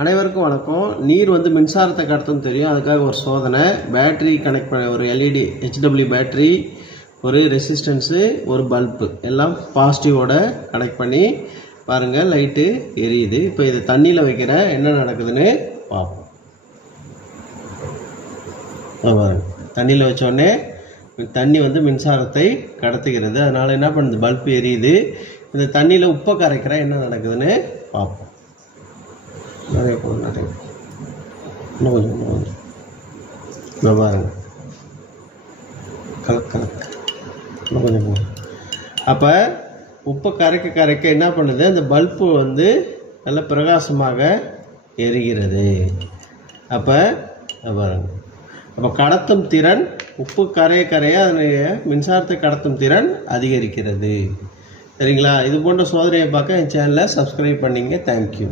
அனைவருக்கும் வணக்கம். நீர் மின்சாரத்தை கடத்தும் தெரியும். அதுக்காக ஒரு சோதனை. பேட்டரி கனெக்ட் பண்ண ஒரு எல்இடி HW பேட்டரி, ஒரு ரெசிஸ்டன்ஸு, ஒரு பல்பு எல்லாம் பாசிட்டிவோட கனெக்ட் பண்ணி பாருங்கள். லைட்டு எரியுது. இப்போ இது தண்ணியில் வைக்கிறேன், என்ன நடக்குதுன்னு பார்ப்போம். பாருங்கள், தண்ணியில் வச்சோடனே தண்ணி மின்சாரத்தை கடத்துகிறது. அதனால் என்ன பண்ணுது, பல்பு எரியுது. இந்த தண்ணியில் உப்பை கரைக்கிறேன், என்ன நடக்குதுன்னு பார்ப்போம். நிறைய போகும், நிறைய இன்னும் கொஞ்சம் பாருங்க, கலக்க இன்னும் கொஞ்சம் போகும். அப்போ உப்பை கரைக்க கரைக்க என்ன பண்ணுது, அந்த பல்பு நல்ல பிரகாசமாக எரிகிறது. அப்போ பாருங்க, அப்போ கடத்தும் திறன், உப்பு கரைய கரைய அதனுடைய மின்சாரத்தை கடத்தும் திறன் அதிகரிக்கிறது. சரிங்களா? இது போன்ற சோதனையை பார்க்க என் சேனலை சப்ஸ்கிரைப் பண்ணிங்க. தேங்க்யூ.